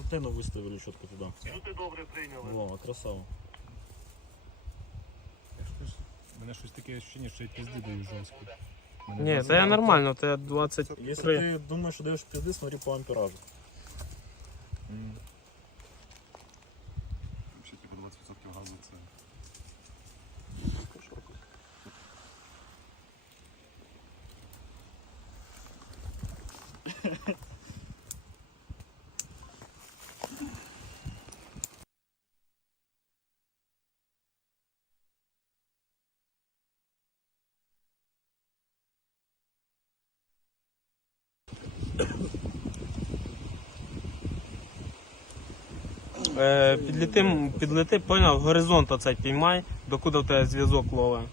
Я антенну выставили четко туда. Люди добре прийняли. Во, красава. Я ж кажу, У мене щось таке відчуття, що я пізді даю жорстко. Мене Ні, база- це я нормально, це 23. Если ты думаешь, что даешь пизды, смотри по амперажу. М. Ще типу 20% газу це. Е, підлети, підлети, поняв, горизонт оцей піймай, докуди в тебе зв'язок ловить.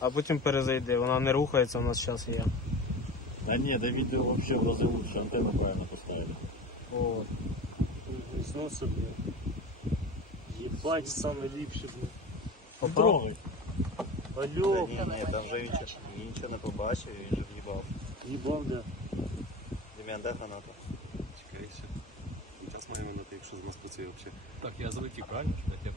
А потім перезайди, вона не рухається, у нас зараз є. Да не, да видео вообще в разы лучше, антенну правильно поставили. О. Сносив, блін. Єбать, саме ліпше, блін. Потрогай. Алло, Ні, ні, там вже він нічого, нічого не побачив, він же в'їбав. їбав, де. Дем'ян, де граната? Чекай ще. Взагалі. Так, я залетів, правильно? Покажу.